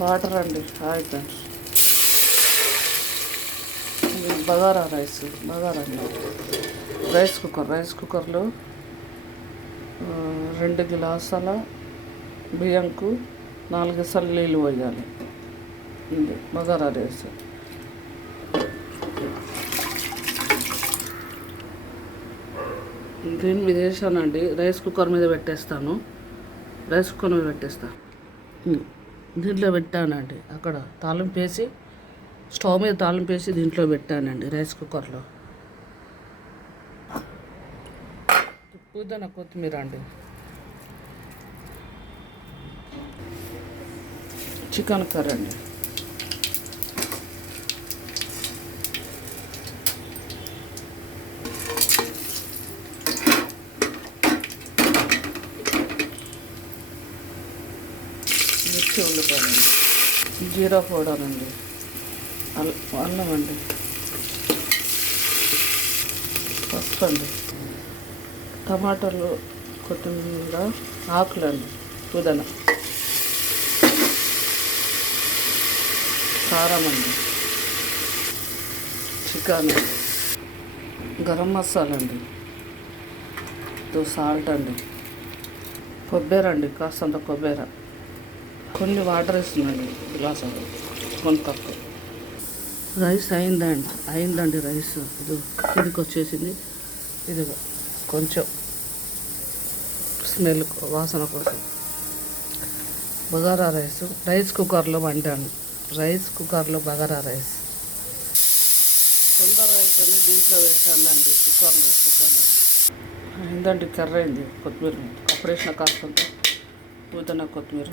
Water అండి. Hi friends, ఇది bagara rice. Bagara అండి. రైస్ కుక్కర్లో 2 గ్లాసుల బియ్యంకు 4 సార్లు నీళ్ళు పోయాలి. ఇది బగారా రైస్. దీని మీద వేసానండి. రైస్ కుక్కర్ మీద పెట్టేస్తాను. దీంట్లో పెట్టానండి. అక్కడ తాలింపు వేసి, స్టవ్ మీద తాలింపు వేసి దీంట్లో పెట్టానండి రైస్ కుక్కర్లో. పుదీనా కొత్తిమీర అండి. చికెన్ కర్రీ అండి. మిర్చి ఉల్లిపాయలు, జీరా పౌడర్ అండి, అల్లం అండి, పసుపు అండి, టమాటాలు, కొత్తిమీర ఆకులు అండి, పుదీనా, కారం అండి, చికెన్, గరం మసాలా అండి, సాల్ట్ అండి, కొబ్బరి అండి, కాస్తంత కొబ్బరి, కొన్ని వాటర్ వేస్తుందండి గ్లాస్, కొన్ని తక్కువ. రైస్ అయిందండి రైస్. ఇది కిందికి వచ్చేసింది. ఇది కొంచెం స్మెల్ వాసన కోసం బగారా రైస్ కుక్కర్లో వండాను. బగారా రైస్ తొందరగా అయిపోయింది. దీంట్లో వేసానండి కుక్కర్లో. చికెన్ అయిందండి. కర్రీ అయింది. కొత్తిమీర అప్పుడు వేసిన కాస్తంత పుదీనా, కొత్తిమీర.